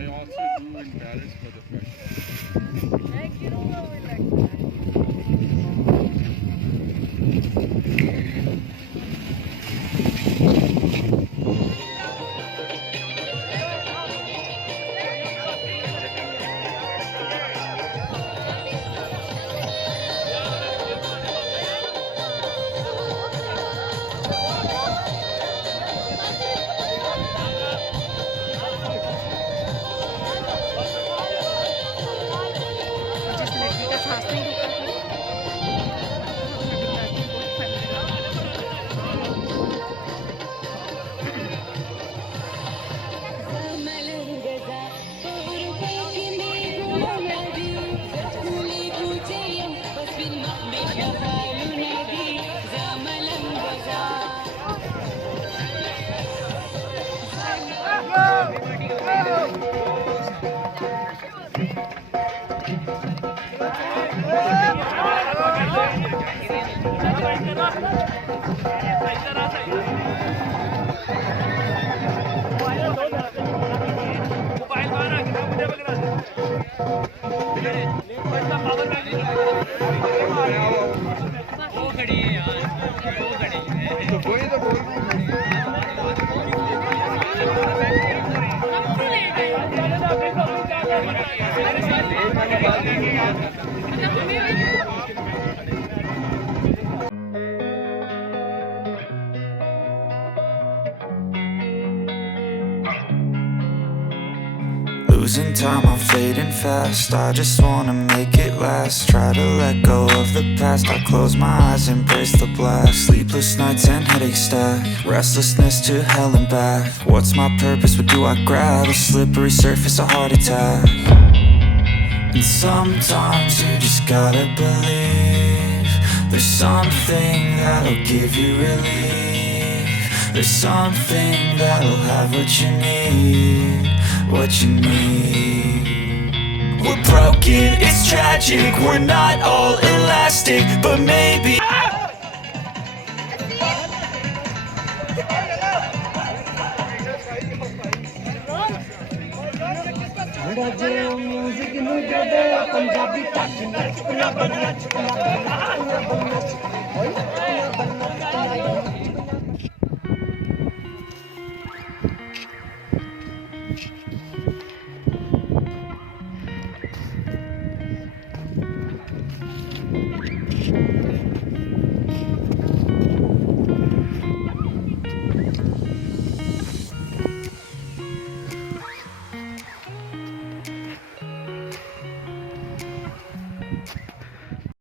I also do in Paris for the fashion. Like, you know what we like जिस लड़की का सांस नहीं रुका तो वही तो बोल Losing time, I'm fading fast. I just wanna make it last. Try to let go of the past. I close my eyes, embrace the blast. Sleepless nights and headaches stack. Restlessness to hell and back. What's my purpose? What do I grab? A slippery surface, a heart attack. And sometimes you just gotta believe there's something that'll give you relief. There's something that'll have what you need, what you need. We're broken, it's tragic. We're not all elastic, but maybe